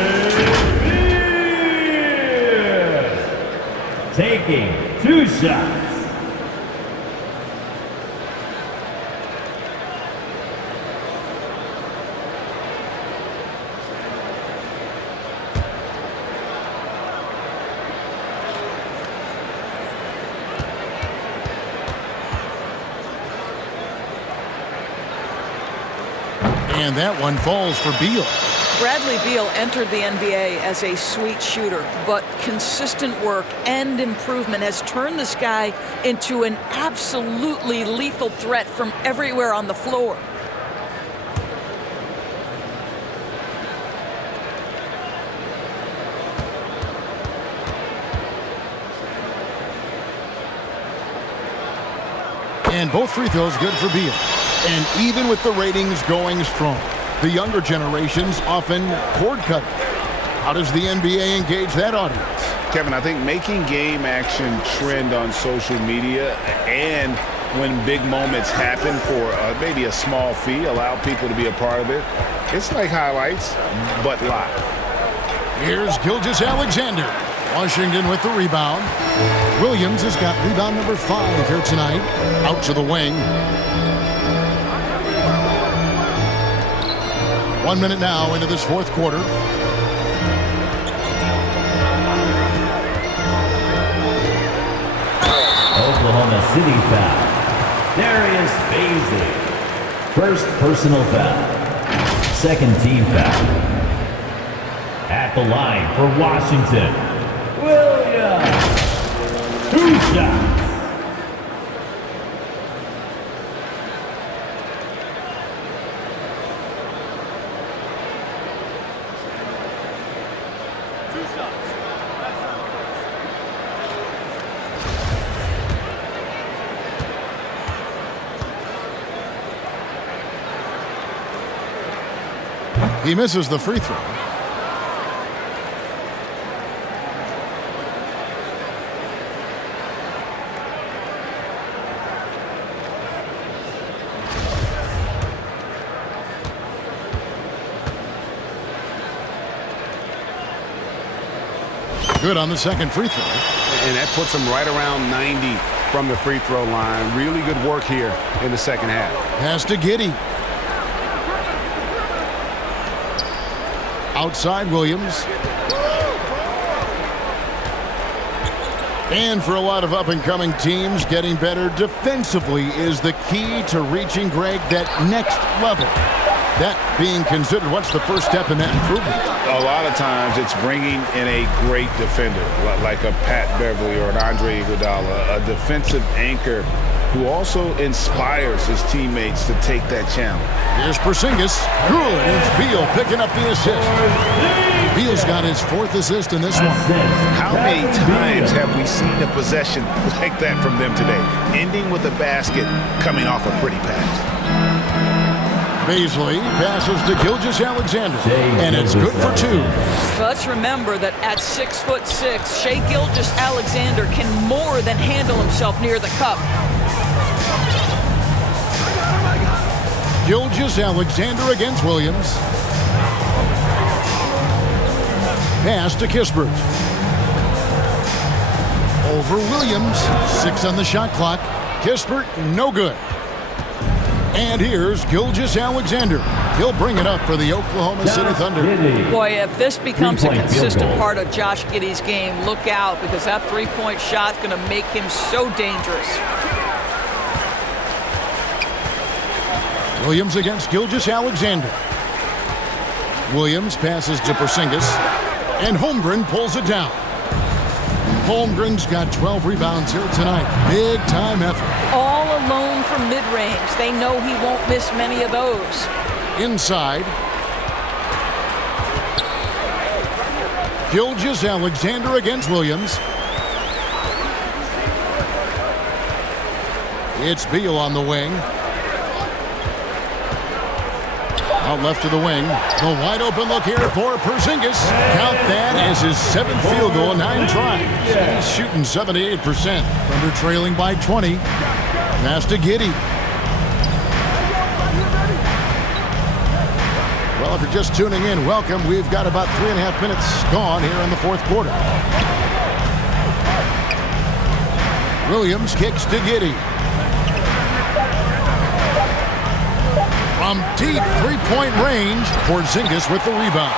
Taking 2 shots. And that one falls for Beal. Bradley Beal entered the NBA as a sweet shooter, but consistent work and improvement has turned this guy into an absolutely lethal threat from everywhere on the floor. And both free throws good for Beal. And even with the ratings going strong, the younger generations often cord cutting. How does the NBA engage that audience? Kevin, I think making game action trend on social media and when big moments happen for maybe a small fee, allow people to be a part of it. It's like highlights, but live. Here's Gilgeous-Alexander. Washington with the rebound. Williams has got rebound number 5 here tonight. Out to the wing. 1 minute now into this 4th quarter. Oklahoma City foul. Darius Baisley. First personal foul. Second team foul. At the line for Washington, Williams. 2 shots. He misses the free throw. Good on the second free throw. And that puts him right around 90 from the free throw line. Really good work here in the second half. Pass to Giddey. Outside Williams. And for a lot of up-and-coming teams, getting better defensively is the key to reaching, Greg, that next level. That being considered, what's the first step in that improvement? A lot of times it's bringing in a great defender, like a Pat Beverly or an Andre Iguodala, a defensive anchor who also inspires his teammates to take that challenge. Here's Porzingis. Good. It's Beal picking up the assist. Beal's got his 4th assist in this one. How many times have we seen a possession like that from them today, ending with a basket coming off a pretty pass? Beasley passes to Gilgeous-Alexander, and it's good for 2. Let's remember that at 6'6", Shai Gilgeous-Alexander can more than handle himself near the cup. Gilgeous-Alexander against Williams. Pass to Kispert. Over Williams. 6 on the shot clock. Kispert, no good. And here's Gilgeous-Alexander. He'll bring it up for the Oklahoma City Thunder. Boy, if this becomes a consistent part of Josh Giddey's game, look out, because that three-point shot's going to make him so dangerous. Williams against Gilgeous-Alexander. Williams passes to Porzingis, and Holmgren pulls it down. Holmgren's got 12 rebounds here tonight. Big-time effort. All alone from mid-range. They know he won't miss many of those. Inside. Gilgeous-Alexander against Williams. It's Beal on the wing. Out left to the wing. The wide open look here for Porzingis. Count that as his 7th field goal in 9 tries. He's shooting 78%. Thunder trailing by 20. Pass to Giddey. Well, if you're just tuning in, welcome. We've got about 3.5 minutes gone here in the 4th quarter. Williams kicks to Giddey. From deep three-point range, Porzingis with the rebound.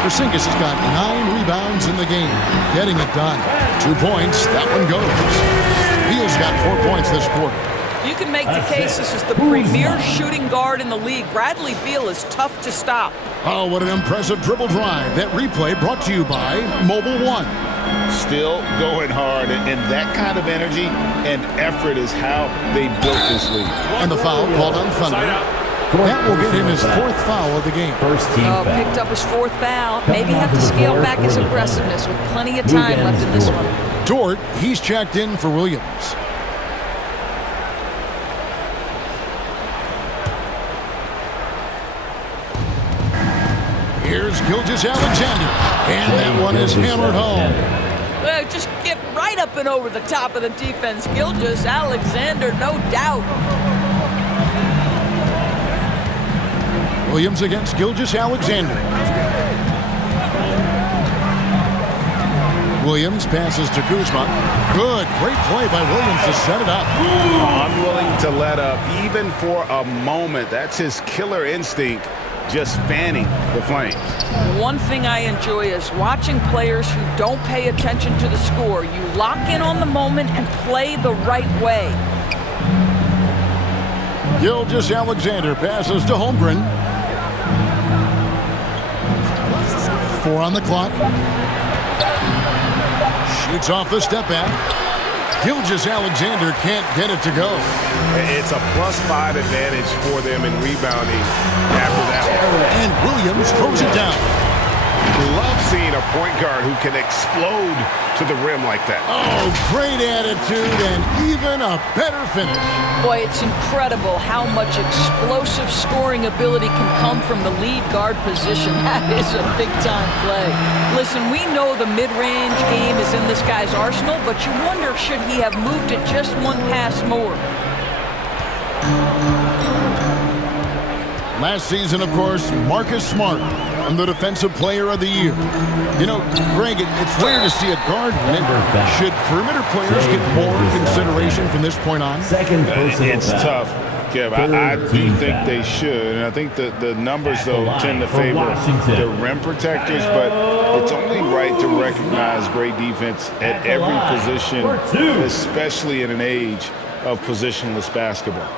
Porzingis has got 9 rebounds in the game, getting it done. 2 points, that one goes. Beal's got 4 points this quarter. You can make the case this is the premier shooting guard in the league. Bradley Beal is tough to stop. Oh, what an impressive dribble drive. That replay brought to you by Mobile One. Still going hard, and that kind of energy and effort is how they built this league. And the foul called on Thunder. That will get him his 4th foul of the game. First team foul. Picked up his 4th foul. Maybe have to scale back his aggressiveness with plenty of time left in this one. Dort, he's checked in for Williams. Here's Gilgeous-Alexander, and that one is hammered home. Well, just get right up and over the top of the defense. Gilgeous-Alexander, no doubt. Williams against Gilgeous-Alexander. Williams passes to Kuzma. Good, great play by Williams to set it up. Unwilling to let up, even for a moment. That's his killer instinct, just fanning the flames. One thing I enjoy is watching players who don't pay attention to the score. You lock in on the moment and play the right way. Gilgeous-Alexander passes to Holmgren. 4 on the clock. Shoots off the step back. Gilgeous-Alexander can't get it to go. It's a +5 advantage for them in rebounding after that. And Williams throws it down. Love seeing a point guard who can explode to the rim like that. Oh, great attitude and even a better finish. Boy, it's incredible how much explosive scoring ability can come from the lead guard position. That is a big-time play. Listen, we know the mid-range game is in this guy's arsenal, but you wonder, should he have moved it just one pass more? Last season, of course, Marcus Smart, and the Defensive Player of the Year. You know, Greg, it's rare to see a guard win it. Should perimeter players get more consideration from this point on? It's tough, Kev. I do think they should, and I think the numbers, though, tend to favor the rim protectors, but it's only right to recognize great defense at every position, especially in an age of positionless basketball.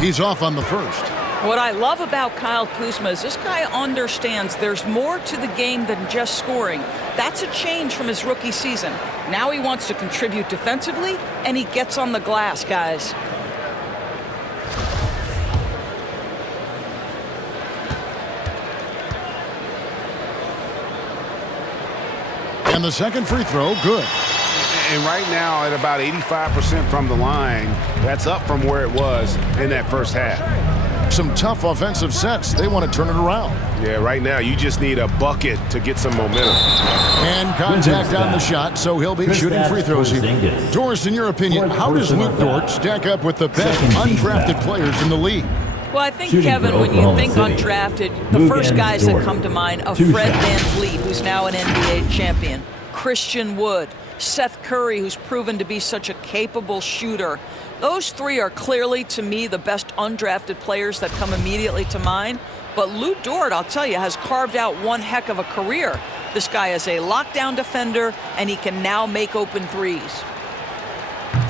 He's off on the first. What I love about Kyle Kuzma is this guy understands there's more to the game than just scoring. That's a change from his rookie season. Now he wants to contribute defensively, and he gets on the glass, guys. And the second free throw, good. And right now at about 85% from the line, that's up from where it was in that first half. Some tough offensive sets. They want to turn it around. Yeah, right now you just need a bucket to get some momentum. And contact on the shot, so he'll be shooting free throws here. Doris, in your opinion, how does Luke Dort stack up with the best undrafted players in the league? Well, I think, Kevin, when you think undrafted, the first guys that come to mind are Fred VanVleet, who's now an NBA champion, Christian Wood, Seth Curry, who's proven to be such a capable shooter. Those three are clearly, to me, the best undrafted players that come immediately to mind. But Lou Dort, I'll tell you, has carved out one heck of a career. This guy is a lockdown defender, and he can now make open threes.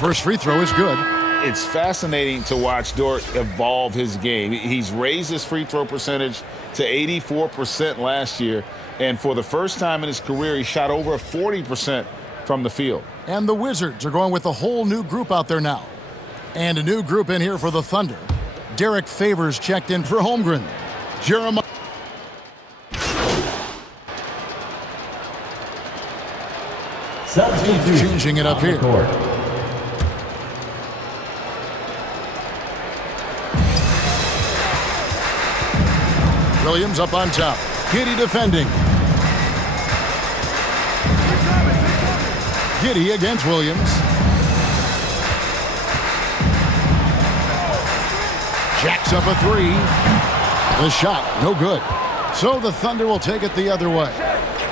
First free throw is good. It's fascinating to watch Dort evolve his game. He's raised his free throw percentage to 84% last year, and for the first time in his career, he shot over 40% from the field. And the Wizards are going with a whole new group out there now. And a new group in here for the Thunder. Derek Favors checked in for Holmgren. Jeremiah. Changing it up here. Williams up on top. Giddey defending. Giddey against Williams. Jacks up a three. The shot, no good. So the Thunder will take it the other way.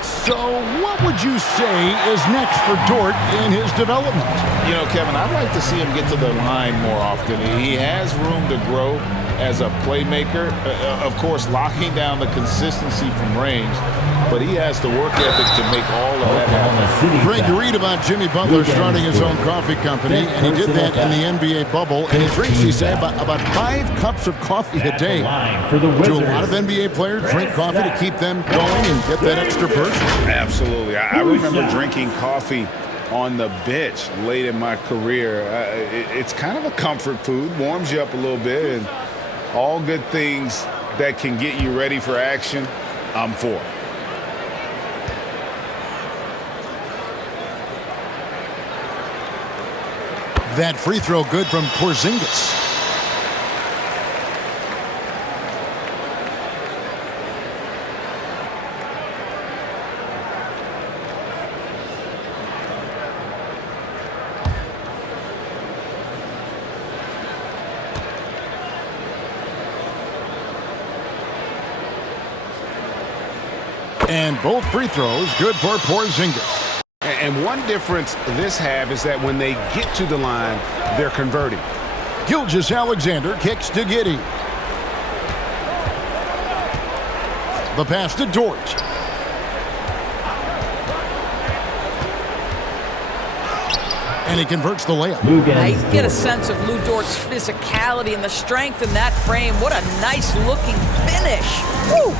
So what would you say is next for Dort in his development? You know, Kevin, I'd like to see him get to the line more often. He has room to grow as a playmaker. Of course, locking down the consistency from range, but he has the work ethic to make all of that happen. Greg, you read about Jimmy Butler starting his own coffee company, and he did that in the NBA bubble, and he drinks, he said, about 5 cups of coffee a day. Do a lot of NBA players drink coffee to keep them going and get that extra burst? Absolutely. I remember drinking coffee on the bench late in my career. It's kind of a comfort food, warms you up a little bit, and all good things that can get you ready for action, I'm for. That free throw good from Porzingis. And both free throws good for Porzingis. And one difference this half is that when they get to the line, they're converting. Gilgeous-Alexander kicks to Giddey. The pass to Dort. And he converts the layup. I get a sense of Lou Dort's physicality and the strength in that frame. What a nice looking finish. Woo!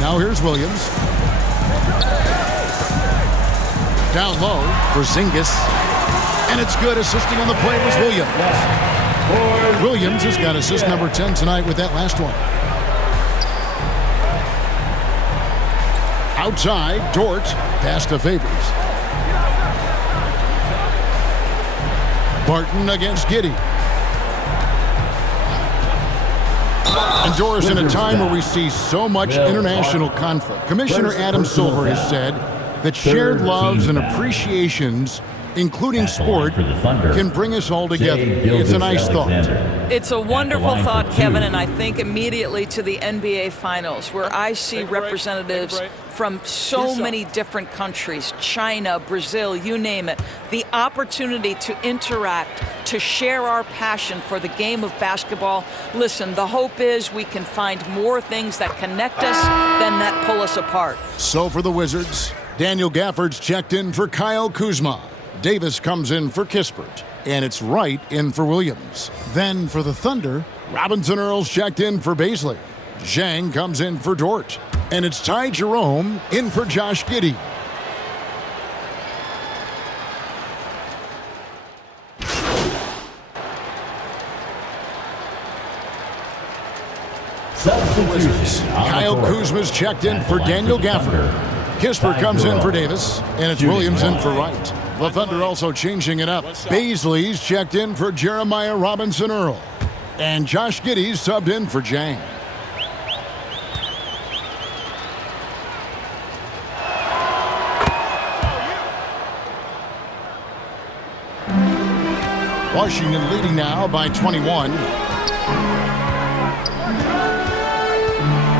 Now here's Williams. Down low, Porzingis. And it's good. Assisting on the play was Williams. Williams has got assist number 10 tonight with that last one. Outside, Dort. Pass to Favors. Barton against Giddey. And Doris, in a time where we see so much international conflict, Commissioner Adam Silver has said that shared Third loves team and foul. appreciations, including At the line sport, for the Thunder, can bring us all together. Jay It's a nice thought. Gilgeous-Alexander. It's a At the wonderful line for thought, two. Kevin, and I think immediately to the NBA Finals, where I see representatives from so many different countries, China, Brazil, you name it, the opportunity to interact, to share our passion for the game of basketball. Listen, the hope is we can find more things that connect us than that pull us apart. So for the Wizards, Daniel Gafford's checked in for Kyle Kuzma. Davis comes in for Kispert. And it's Wright in for Williams. Then for the Thunder, Robinson Earl's checked in for Baisley. Zhang comes in for Dort. And it's Ty Jerome in for Josh Giddey. Substitution. on the Kyle court. Kuzma's checked in At the for line Daniel the Thunder, Gafford. Kispert Ty comes in Jerome. for Davis. And it's Shooting Williams in one. for Wright. The Thunder also changing it up. Baisley's checked in for Jeremiah Robinson Earl. And Josh Giddey's subbed in for Zhang. Washington leading now by 21.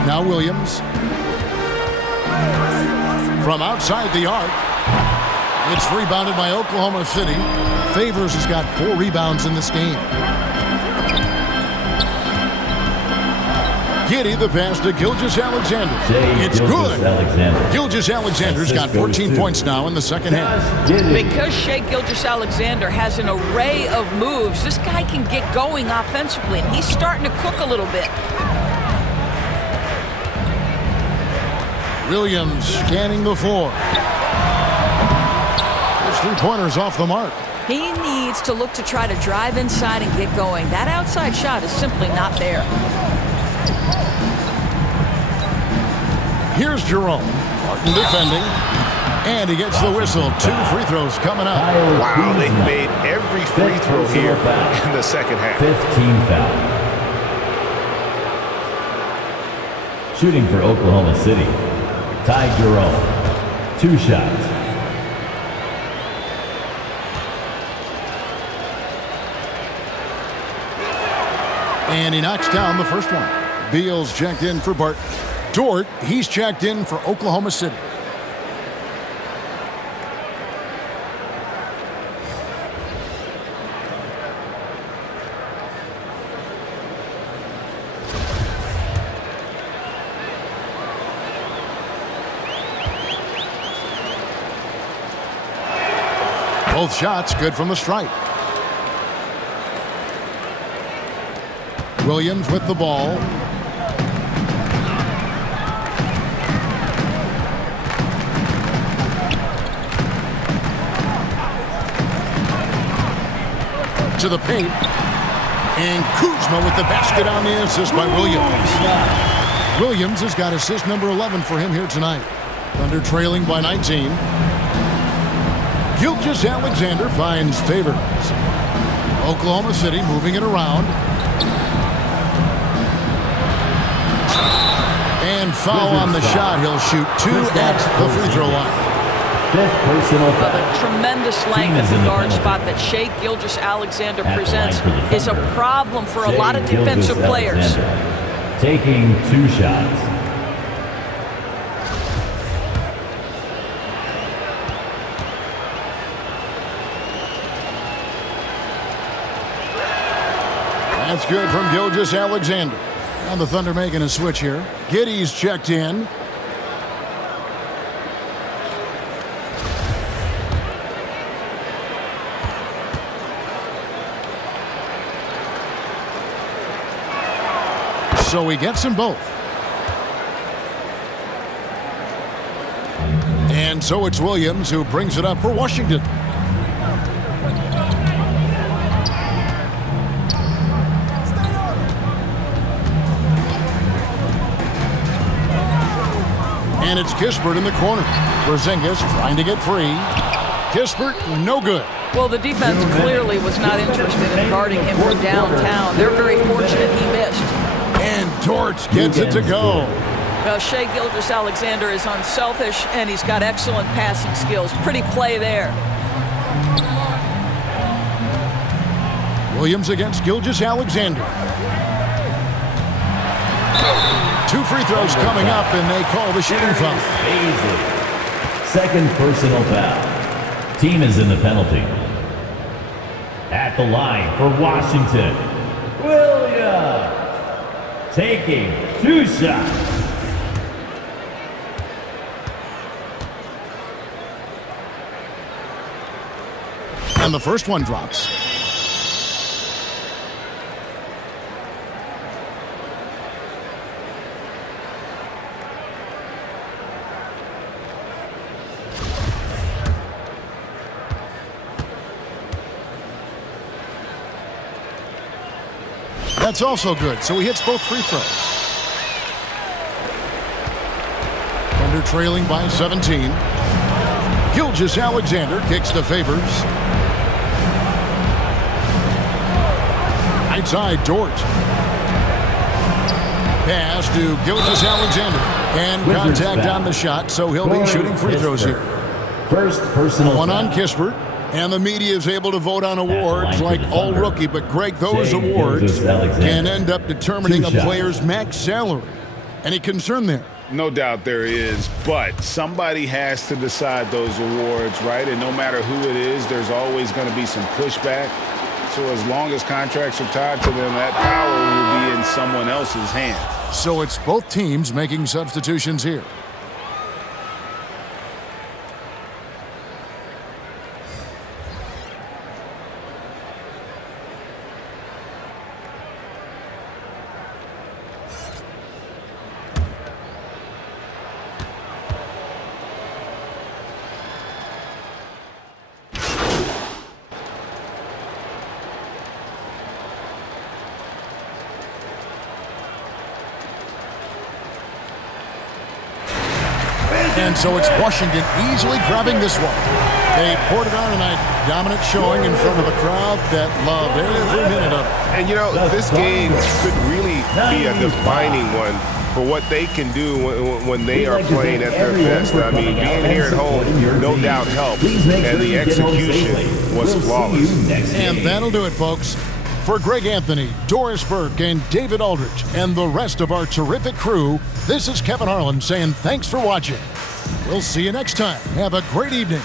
Now Williams. From outside the arc. It's rebounded by Oklahoma City. Favors has got 4 rebounds in this game. Giddey the pass to Gilgeous-Alexander. It's good. Gilgeous-Alexander. Gilgeous-Alexander's got 14 points now in the second half. Because Shai Gilgeous-Alexander has an array of moves, this guy can get going offensively, and he's starting to cook a little bit. Williams scanning the floor. His 3-pointers off the mark. He needs to look to try to drive inside and get going. That outside shot is simply not there. Here's Jerome. Martin defending. And he gets the whistle. 2 free throws coming up. Wow, they've made every free throw here in the second half. 15 foul. Shooting for Oklahoma City, Ty Jerome. 2 shots. And he knocks down the first one. Beal's checked in for Barton. Dort, he's checked in for Oklahoma City. Both shots good from the stripe. Williams with the ball. To the paint. And Kuzma with the basket on the assist by Williams. Williams has got assist number 11 for him here tonight. Thunder trailing by 19. Gilgeous-Alexander finds Favors. Oklahoma City moving it around. And foul on the shot. He'll shoot 2 at the free throw line. 5th personal The foul. tremendous length at the guard spot that Shai Gilgeous-Alexander At the presents line for the is a Thunder, problem for a Shai lot of defensive players. Gilgeous-Alexander, taking 2 shots. That's good from Gilgeous-Alexander. And the Thunder making a switch here. Giddey's checked in. So he gets them both. And so it's Williams who brings it up for Washington. And it's Kispert in the corner. Porzingis trying to get free. Kispert, no good. Well, the defense clearly was not interested in guarding him from downtown. They're very fortunate he missed. And Dort gets it to go. Well, Shea Gilgeous-Alexander is unselfish, and he's got excellent passing skills. Pretty play there. Williams against Gilgeous-Alexander. 2 free throws coming up, and they call the shooting foul. Paisley. Second personal foul. Team is in the penalty. At the line for Washington, Williams. Taking 2 shots. And the first one drops. That's also good, so he hits both free throws. Thunder trailing by 17. Gilgeous-Alexander kicks to Favors. Right side, George. Pass to Gilgeous-Alexander. And contact on the shot, so he'll be shooting free throws here. First personal One foul. on Kispert. And the media is able to vote on awards like all rookie. But, Greg, those awards can end up determining a player's max salary. Any concern there? No doubt there is, but somebody has to decide those awards, right? And no matter who it is, there's always going to be some pushback. So as long as contracts are tied to them, that power will be in someone else's hands. So it's both teams making substitutions here. And so it's Washington easily grabbing this one. They poured it on tonight. Dominant showing in front of a crowd that loved every minute of it. And, you know, this game could really be a defining one for what they can do when they are playing at their best. I mean, being here at home, no doubt helps. And the execution was flawless. And that'll do it, folks. For Greg Anthony, Doris Burke, and David Aldridge, and the rest of our terrific crew, this is Kevin Harlan saying thanks for watching. We'll see you next time. Have a great evening.